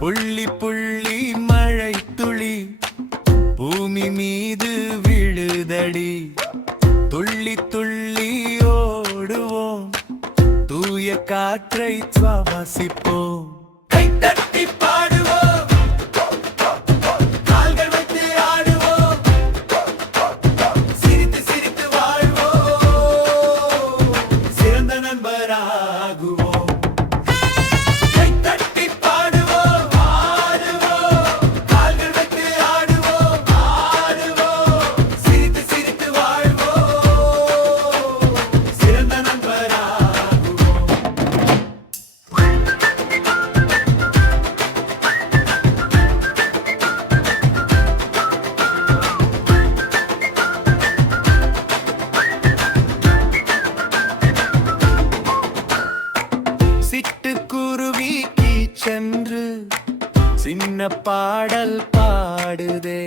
புள்ளி புள்ளி மழை துளி பூமி மீது விழுதடி. துள்ளி துள்ளி ஓடுவோம், தூய காற்றை சுவாசிப்போம். கைத்தட்டி பாடுவோம், கால்கள் வைத்து ஆடுவோம், சிரித்து சிரித்து வாழ்வோம், சிறந்த நண்பராகுவோம். கைத்தட்டி பாடுவோம், ஆடுவோம், கால்கள் வைத்து ஆடுவோம், ஆடுவோம், சிரித்து சிரித்து வாழ்வோம், சிறந்த நண்பராகுவோம். சிட்டுக்குருவி கீச்சென்று சின்ன பாடல் பாடுதே.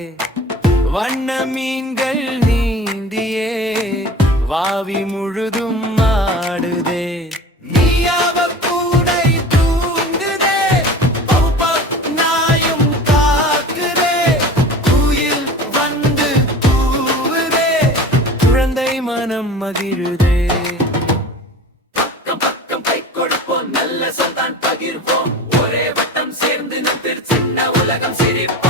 வண்ண மீன்கள் நீந்தியே வாவி முழுதும் ஆடுதே. நீயாவ பூனை தூங்குதே, நாயும் காக்குதே, குயில் வந்து கூவுதே, குழந்தை மனம் மகிழுதே. பக்கம் கை கொடுப்போம், நல்ல சொல்தான் பகிர்வோம், ஒரே வட்டம் சேர்ந்து நின்று சின்ன உலகம் சிரிப்போம்.